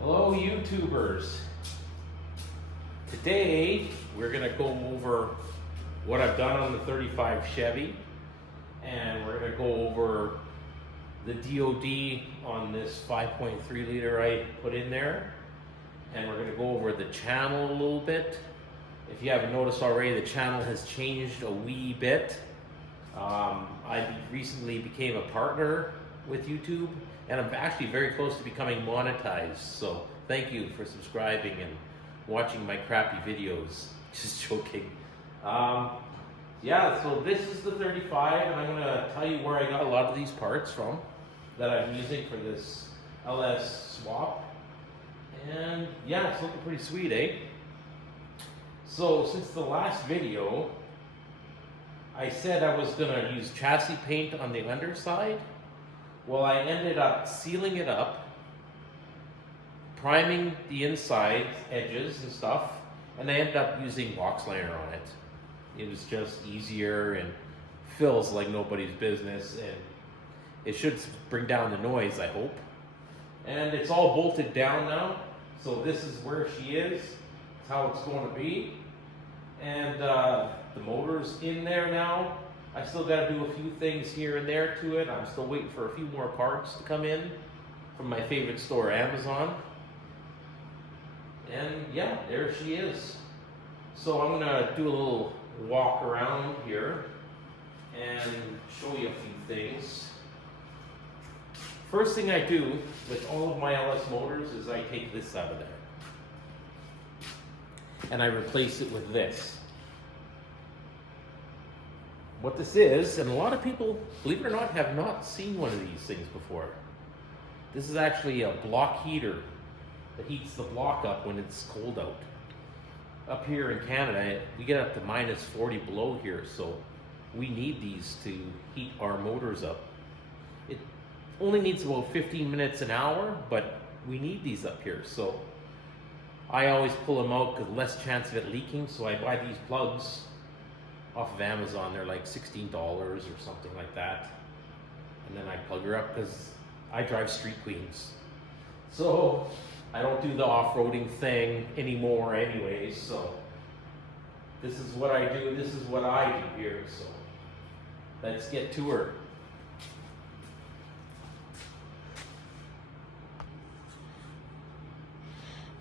Hello YouTubers. Today we're going to go over what I've done on the 35 Chevy, and we're going to go over the DOD on this 5.3 liter I put in there, and we're going to go over the channel a little bit. If you haven't noticed already, the channel has changed a wee bit. I recently became a partner with YouTube, and I'm actually very close to becoming monetized. So thank you for subscribing and watching my crappy videos. Just joking. Yeah, so this is the 35, and I'm going to tell you where I got a lot of these parts from that I'm using for this LS swap. And yeah, it's looking pretty sweet, eh? So since the last video, I said I was going to use chassis paint on the underside. Well, I ended up sealing it up, priming the inside edges and stuff, and I ended up using box liner on it. It was just easier and feels like nobody's business, and it should bring down the noise, I hope. And it's all bolted down now, so this is where she is. It's how it's going to be. And the motor's in there now. I still got to do a few things here and there to it. I'm still waiting for a few more parts to come in from my favorite store, Amazon. And yeah, there she is. So I'm going to do a little walk around here and show you a few things. First thing I do with all of my LS motors is I take this out of there and I replace it with this. What this is, and a lot of people, believe it or not, have not seen one of these things before. This is actually a block heater that heats the block up when it's cold out. Up here in Canada, we get up to minus 40 below here, so we need these to heat our motors up. It only needs about 15 minutes an hour, but we need these up here. So I always pull them out because less chance of it leaking, so I buy these plugs off of Amazon. They're like $16 or something like that. And then I plug her up because I drive Street Queens. So I don't do the off-roading thing anymore anyways. So this is what I do. This is what I do here. So let's get to her.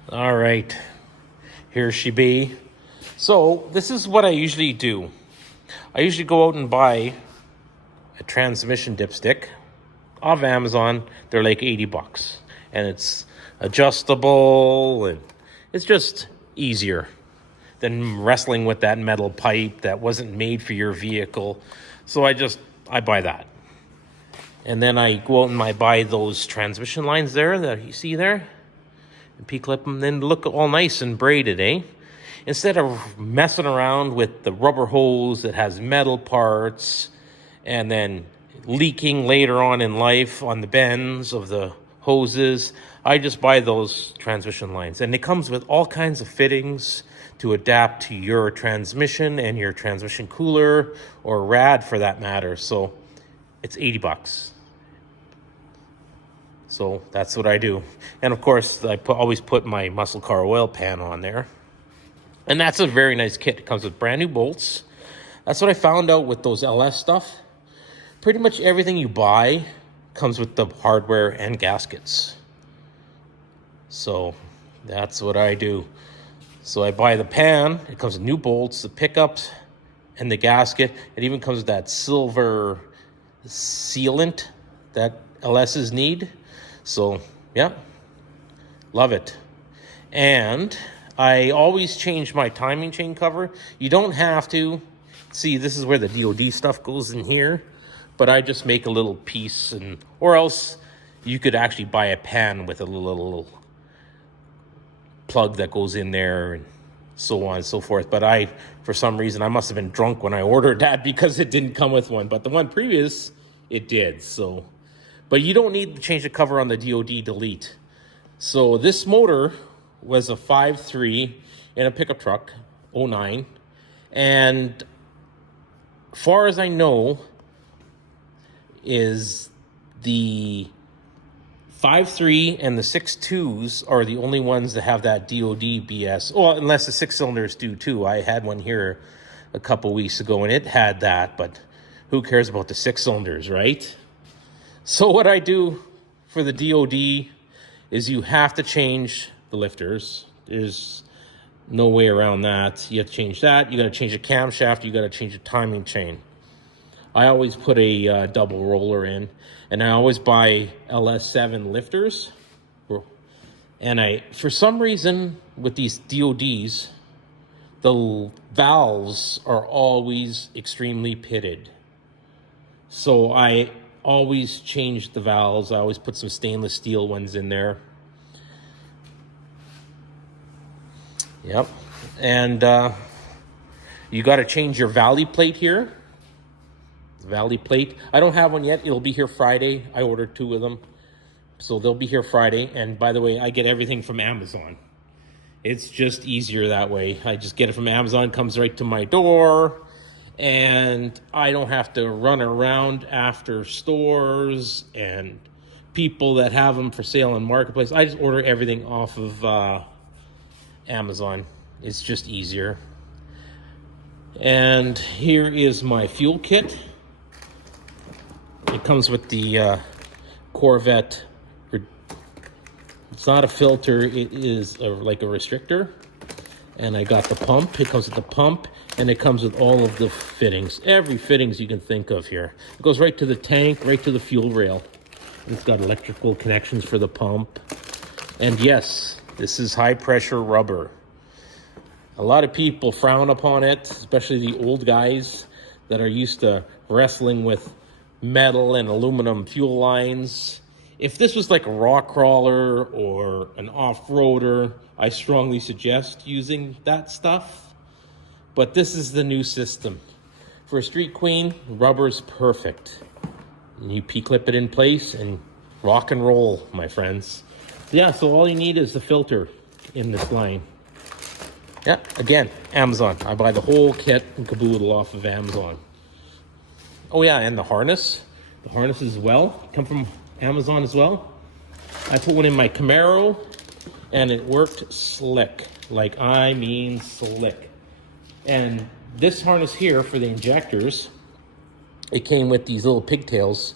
All right, here she be. So this is what I usually do. I usually go out and buy a transmission dipstick off Amazon. They're like 80 bucks, and it's adjustable, and it's just easier than wrestling with that metal pipe that wasn't made for your vehicle. So I buy that. And then I go out and I buy those transmission lines there that you see there, and P-clip them, then look all nice and braided, eh? Instead of messing around with the rubber hose that has metal parts and then leaking later on in life on the bends of the hoses, I just buy those transmission lines. And it comes with all kinds of fittings to adapt to your transmission and your transmission cooler or rad for that matter. So it's 80 bucks. So that's what I do. And of course, I always put my muscle car oil pan on there. And that's a very nice kit. It comes with brand new bolts. That's what I found out with those LS stuff. Pretty much everything you buy comes with the hardware and gaskets. So that's what I do. So I buy the pan. It comes with new bolts, the pickups, and the gasket. It even comes with that silver sealant that LSs need. So, yeah, love it. And I always change my timing chain cover. You don't have to. See, this is where the DOD stuff goes in here. But I just make a little piece, or else you could actually buy a pan with a little plug that goes in there and so on and so forth. But for some reason, I must have been drunk when I ordered that because it didn't come with one. But the one previous, it did. So, but you don't need to change the cover on the DOD Delete. So this motor was a 5.3 in a pickup truck, 09. And far as I know, is the 5.3 and the 6.2s are the only ones that have that DOD BS. Well, unless the 6-cylinders do too. I had one here a couple weeks ago and it had that, but who cares about the 6-cylinders, right? So what I do for the DOD is you have to change the lifters. There's no way around that. You have to change that. You got to change the camshaft. You got to change the timing chain. I always put a double roller in, and I always buy LS7 lifters. And for some reason, with these DODs, the valves are always extremely pitted. So I always change the valves. I always put some stainless steel ones in there. Yep. And you got to change your valley plate here. Valley plate. I don't have one yet. It'll be here Friday. I ordered 2 of them. So they'll be here Friday. And by the way, I get everything from Amazon. It's just easier that way. I just get it from Amazon. It comes right to my door. And I don't have to run around after stores and people that have them for sale in Marketplace. I just order everything off of Amazon. It's just easier. And here is my fuel kit. It comes with the Corvette. It's not a filter, it is like a restrictor. And I got the pump. It comes with the pump, and it comes with all of the fittings. Every fittings you can think of here. It goes right to the tank, right to the fuel rail. It's got electrical connections for the pump. And yes, this is high pressure rubber. A lot of people frown upon it, especially the old guys that are used to wrestling with metal and aluminum fuel lines. If this was like a rock crawler or an off-roader, I strongly suggest using that stuff. But this is the new system. For a Street Queen, rubber's perfect. And you P-clip it in place and rock and roll, my friends. Yeah, so all you need is the filter in this line. Yeah, again, Amazon. I buy the whole kit and caboodle off of Amazon. Oh yeah, and the harness. The harness as well. Come from Amazon as well. I put one in my Camaro and it worked slick. Like, I mean slick. And this harness here for the injectors, it came with these little pigtails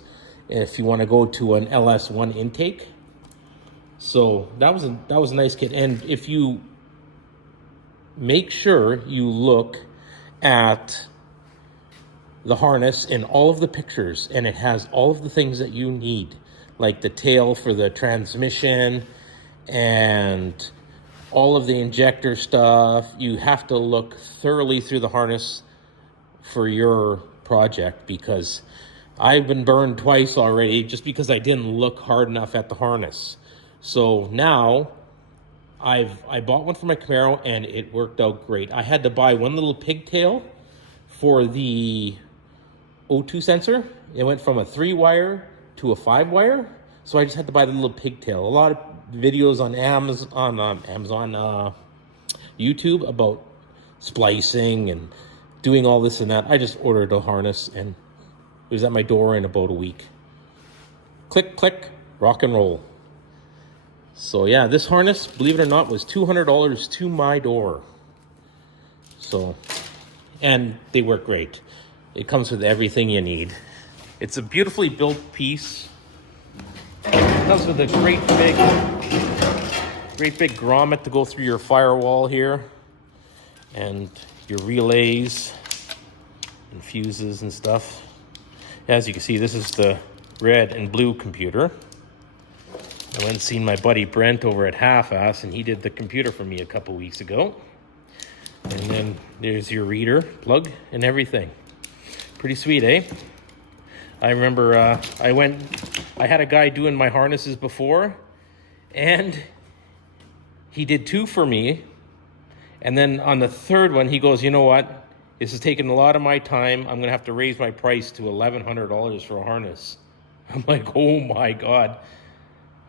if you want to go to an LS1 intake. So that was a nice kit. And if you make sure you look at the harness in all of the pictures, and it has all of the things that you need, like the tail for the transmission and all of the injector stuff. You have to look thoroughly through the harness for your project, because I've been burned twice already just because I didn't look hard enough at the harness. So now I bought one for my Camaro and it worked out great. I had to buy one little pigtail for the O2 sensor. It went from a 3-wire to a 5-wire. So I just had to buy the little pigtail. A lot of videos on Amazon, YouTube about splicing and doing all this and that. I just ordered a harness and it was at my door in about a week. Click, click, rock and roll. So yeah, this harness, believe it or not, was $200 to my door. So, and they work great. It comes with everything you need. It's a beautifully built piece. It comes with a great big grommet to go through your firewall here, and your relays and fuses and stuff. As you can see, this is the red and blue computer. I went and seen my buddy Brent over at Half-Ass, and he did the computer for me a couple weeks ago. And then there's your reader plug and everything. Pretty sweet, eh? I remember I had a guy doing my harnesses before, and he did 2 for me. And then on the third one, he goes, you know what? This is taking a lot of my time. I'm going to have to raise my price to $1,100 for a harness. I'm like, oh my God.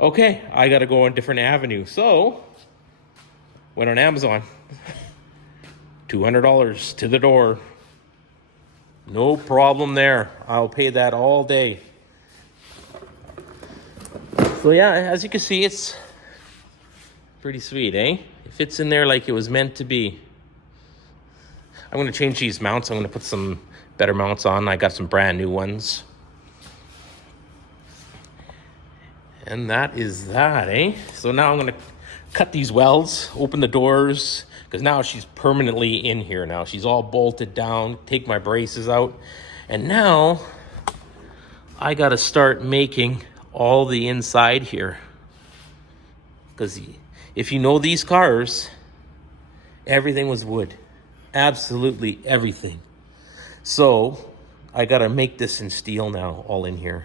Okay, I got to go on a different avenue. So, went on Amazon. $200 to the door. No problem there. I'll pay that all day. So yeah, as you can see, it's pretty sweet, eh? It fits in there like it was meant to be. I'm going to change these mounts. I'm going to put some better mounts on. I got some brand new ones. And that is that, eh? So now I'm going to cut these welds, open the doors, because now she's permanently in here now. She's all bolted down, take my braces out. And now I got to start making all the inside here. Because if you know these cars, everything was wood. Absolutely everything. So I got to make this in steel now, all in here.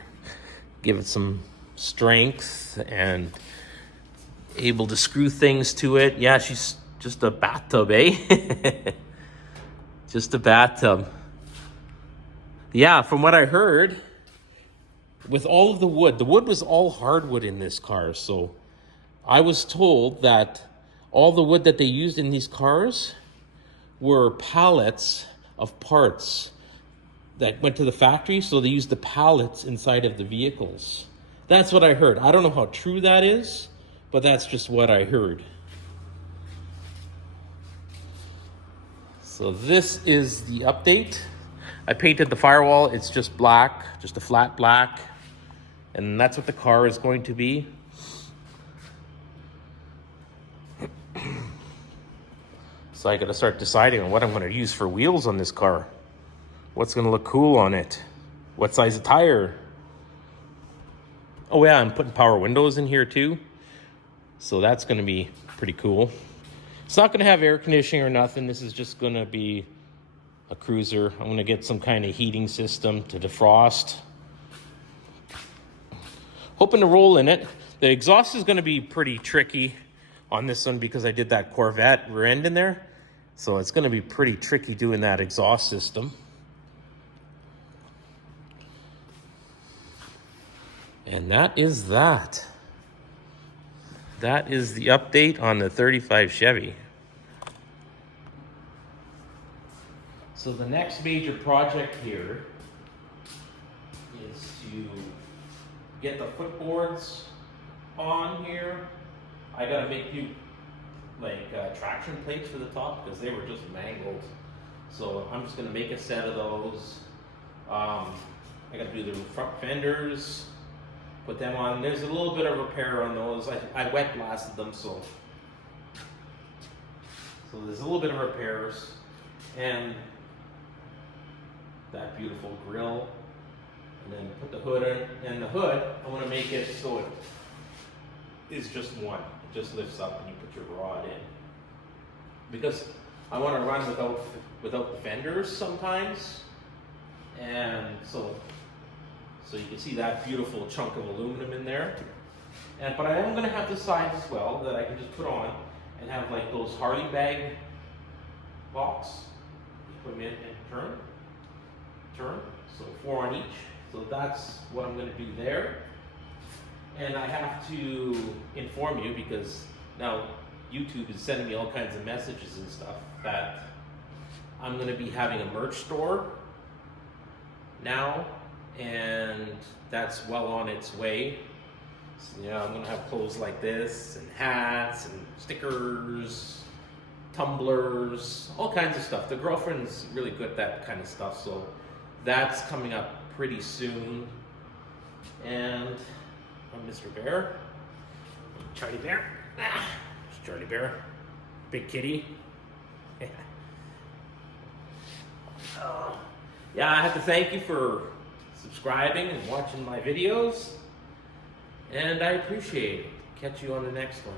Give it some strength and able to screw things to it. Yeah, she's just a bathtub, eh? Just a bathtub. Yeah, from what I heard, with all of the wood was all hardwood in this car. So I was told that all the wood that they used in these cars were pallets of parts that went to the factory. So they used the pallets inside of the vehicles. That's what I heard. I don't know how true that is, but that's just what I heard. So this is the update. I painted the firewall. It's just black, just a flat black. And that's what the car is going to be. So I got to start deciding on what I'm going to use for wheels on this car. What's going to look cool on it? What size of tire? Oh yeah, I'm putting power windows in here too. So that's going to be pretty cool. It's not going to have air conditioning or nothing. This is just going to be a cruiser. I'm going to get some kind of heating system to defrost. Hoping to roll in it. The exhaust is going to be pretty tricky on this one because I did that Corvette rear end in there. So it's going to be pretty tricky doing that exhaust system. And that is that. That is the update on the 35 Chevy. So the next major project here is to get the footboards on here. I gotta make new traction plates for the top because they were just mangled. So I'm just gonna make a set of those. I gotta do the front fenders, put them on. There's a little bit of repair on those. I wet blasted them, so there's a little bit of repairs. And that beautiful grille. And then put the hood in. And the hood, I want to make it so it is just one. It just lifts up and you put your rod in. Because I want to run without the fenders sometimes. And so you can see that beautiful chunk of aluminum in there. But I am going to have the sides as well that I can just put on and have like those Harley bag box. Just put them in and turn. So 4 on each. So that's what I'm going to do there. And I have to inform you because now YouTube is sending me all kinds of messages and stuff that I'm going to be having a merch store now. And that's well on its way. So, yeah, I'm going to have clothes like this and hats and stickers, tumblers, all kinds of stuff. The girlfriend's really good at that kind of stuff. So that's coming up pretty soon. And I'm Mr. Bear. Charlie Bear. It's Charlie Bear. Big kitty. Yeah, I have to thank you for subscribing and watching my videos. And I appreciate it. Catch you on the next one.